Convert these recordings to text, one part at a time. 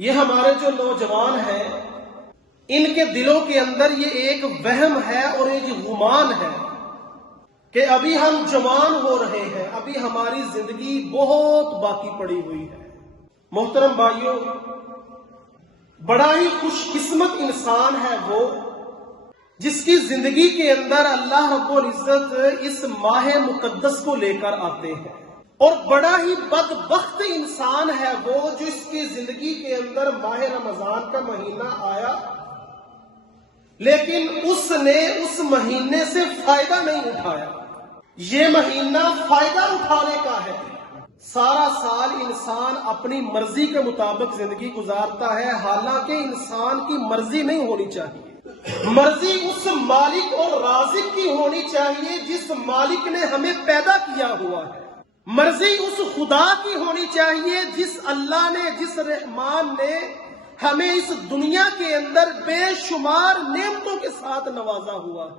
یہ ہمارے جو نوجوان ہیں ان کے دلوں کے اندر یہ ایک وہم ہے اور ایک گمان ہے کہ ابھی ہم جوان ہو رہے ہیں، ابھی ہماری زندگی بہت باقی پڑی ہوئی ہے۔ محترم بھائیوں، بڑا ہی خوش قسمت انسان ہے وہ جس کی زندگی کے اندر اللہ رب العزت اس ماہ مقدس کو لے کر آتے ہیں، اور بڑا ہی بدبخت انسان ہے وہ جو اس کی زندگی کے اندر ماہ رمضان کا مہینہ آیا لیکن اس نے اس مہینے سے فائدہ نہیں اٹھایا۔ یہ مہینہ فائدہ اٹھانے کا ہے۔ سارا سال انسان اپنی مرضی کے مطابق زندگی گزارتا ہے، حالانکہ انسان کی مرضی نہیں ہونی چاہیے۔ مرضی اس مالک اور رازق کی ہونی چاہیے جس مالک نے ہمیں پیدا کیا ہوا ہے۔ مرضی اس خدا کی ہونی چاہیے جس اللہ نے، جس رحمان نے ہمیں اس دنیا کے اندر بے شمار نعمتوں کے ساتھ نوازا ہوا ہے،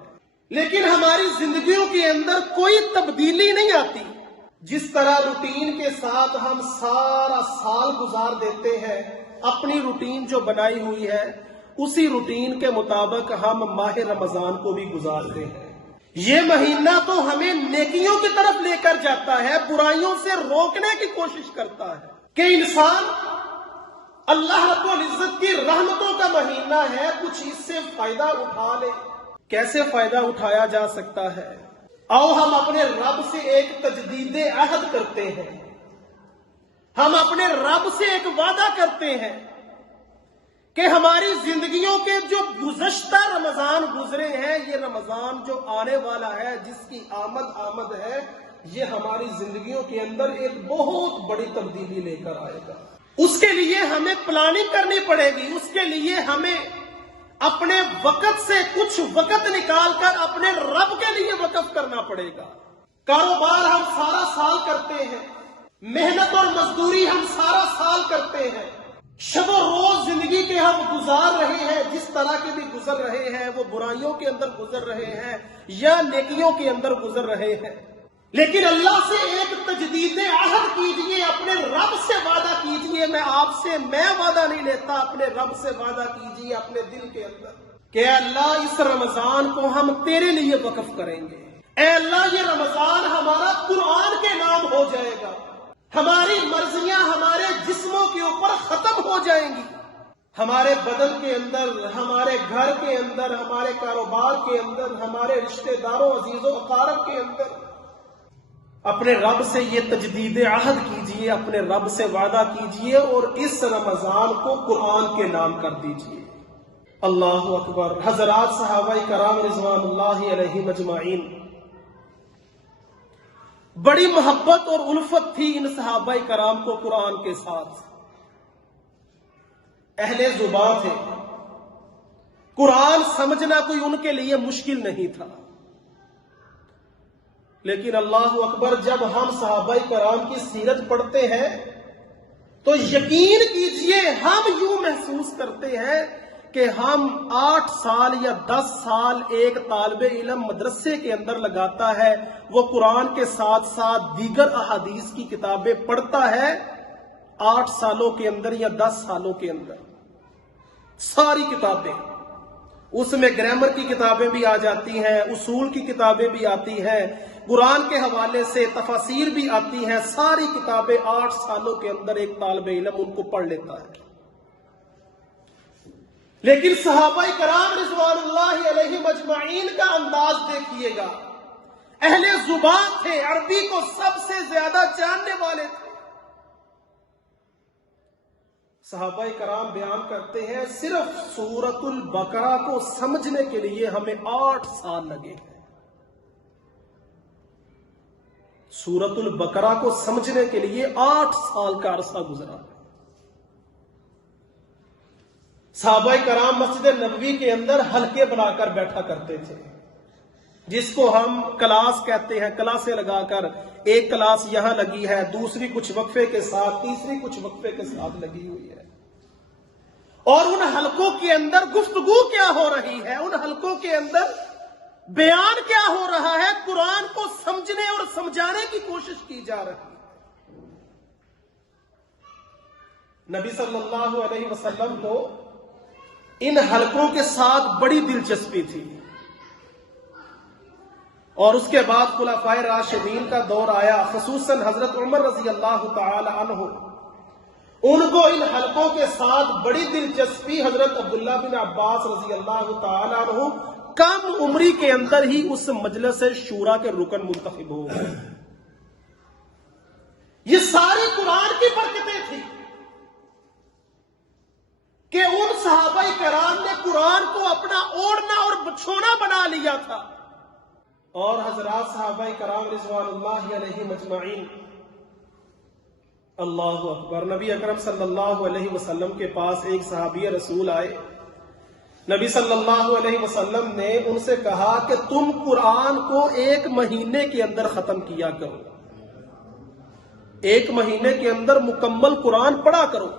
لیکن ہماری زندگیوں کے اندر کوئی تبدیلی نہیں آتی۔ جس طرح روٹین کے ساتھ ہم سارا سال گزار دیتے ہیں، اپنی روٹین جو بنائی ہوئی ہے اسی روٹین کے مطابق ہم ماہ رمضان کو بھی گزارتے ہیں۔ یہ مہینہ تو ہمیں نیکیوں کی طرف لے کر جاتا ہے، برائیوں سے روکنے کی کوشش کرتا ہے کہ انسان اللہ رب العزت کی رحمتوں کا مہینہ ہے، کچھ اس سے فائدہ اٹھا لے۔ کیسے فائدہ اٹھایا جا سکتا ہے؟ آؤ ہم اپنے رب سے ایک تجدید عہد کرتے ہیں، ہم اپنے رب سے ایک وعدہ کرتے ہیں کہ ہماری زندگیوں کے جو گزشتہ رمضان گزرے ہیں، یہ رمضان جو آنے والا ہے، جس کی آمد ہے، یہ ہماری زندگیوں کے اندر ایک بہت بڑی تبدیلی لے کر آئے گا۔ اس کے لیے ہمیں پلاننگ کرنی پڑے گی، اس کے لیے ہمیں اپنے وقت سے کچھ وقت نکال کر اپنے رب کے لیے وقف کرنا پڑے گا۔ کاروبار ہم سارا سال کرتے ہیں، محنت اور مزدوری ہم سارا سال کرتے ہیں، شب و روز زندگی کے ہم گزار رہے ہیں، جس طرح کے بھی گزر رہے ہیں، وہ برائیوں کے اندر گزر رہے ہیں یا نیکیوں کے اندر گزر رہے ہیں، لیکن اللہ سے ایک تجدید عہد کیجئے، اپنے رب سے وعدہ کیجئے۔ میں وعدہ نہیں لیتا، اپنے رب سے وعدہ کیجئے اپنے دل کے اندر کہ اے اللہ اس رمضان کو ہم تیرے لیے وقف کریں گے۔ اے اللہ یہ رمضان ہمارا قرآن کے نام ہو جائے گا، ہماری مرضیاں ہمارے جسموں کے اوپر ختم ہو جائیں گی، ہمارے بدن کے اندر، ہمارے گھر کے اندر، ہمارے کاروبار کے اندر، ہمارے رشتہ داروں، عزیز و اقارب کے اندر۔ اپنے رب سے یہ تجدید عہد کیجئے، اپنے رب سے وعدہ کیجئے اور اس رمضان کو قرآن کے نام کر دیجئے۔ اللہ اکبر۔ حضرات صحابہ کرام رضوان اللہ علیہم اجمعین، بڑی محبت اور الفت تھی ان صحابہ کرام کو قرآن کے ساتھ۔ اہل زبان تھے، قرآن سمجھنا کوئی ان کے لیے مشکل نہیں تھا، لیکن اللہ اکبر، جب ہم صحابہ کرام کی سیرت پڑھتے ہیں تو یقین کیجئے ہم یوں محسوس کرتے ہیں کہ ہم 8 سال یا 10 سال ایک طالب علم مدرسے کے اندر لگاتا ہے، وہ قرآن کے ساتھ ساتھ دیگر احادیث کی کتابیں پڑھتا ہے، 8 سالوں کے اندر یا 10 سالوں کے اندر ساری کتابیں، اس میں گرامر کی کتابیں بھی آ جاتی ہیں، اصول کی کتابیں بھی آتی ہیں، قرآن کے حوالے سے تفاسیر بھی آتی ہیں، ساری کتابیں 8 سالوں کے اندر ایک طالب علم ان کو پڑھ لیتا ہے۔ لیکن صحابہ کرام رضوان اللہ علیہم اجمعین کا انداز دیکھیے گا، اہل زبان تھے، عربی کو سب سے زیادہ جاننے والے تھے۔ صحابہ کرام بیان کرتے ہیں صرف سورۃ البقرہ کو سمجھنے کے لیے ہمیں 8 سال لگے ہیں۔ سورۃ البقرہ کو سمجھنے کے لیے 8 سال کا عرصہ گزرا۔ صحابہ کرام مسجد نبوی کے اندر حلقے بنا کر بیٹھا کرتے تھے، جس کو ہم کلاس کہتے ہیں، کلاسیں لگا کر، ایک کلاس یہاں لگی ہے، دوسری کچھ وقفے کے ساتھ، تیسری کچھ وقفے کے ساتھ لگی ہوئی ہے، اور ان حلقوں کے اندر گفتگو کیا ہو رہی ہے، ان حلقوں کے اندر بیان کیا ہو رہا ہے، قرآن کو سمجھنے اور سمجھانے کی کوشش کی جا رہی ہے۔ نبی صلی اللہ علیہ وسلم کو ان حلقوں کے ساتھ بڑی دلچسپی تھی، اور اس کے بعد خلفائے راشدین کا دور آیا، خصوصاً حضرت عمر رضی اللہ تعالی عنہ، ان کو ان حلقوں کے ساتھ بڑی دلچسپی۔ حضرت عبداللہ بن عباس رضی اللہ تعالی عنہ کم عمری کے اندر ہی اس مجلس شورا کے رکن منتخب ہو گئے۔ یہ ساری قرآن کی برکتیں تھیں کہ ان صحابہ کرام نے قرآن کو اپنا اوڑھنا اور بچھونا بنا لیا تھا، اور حضرات صحابہ کرام رضوان اللہ علیہم اجمعین، اللہ اکبر، نبی اکرم صلی اللہ علیہ وسلم کے پاس ایک صحابی رسول آئے۔ نبی صلی اللہ علیہ وسلم نے ان سے کہا کہ تم قرآن کو 1 مہینے کے اندر ختم کیا کرو، 1 مہینے کے اندر مکمل قرآن پڑھا کرو۔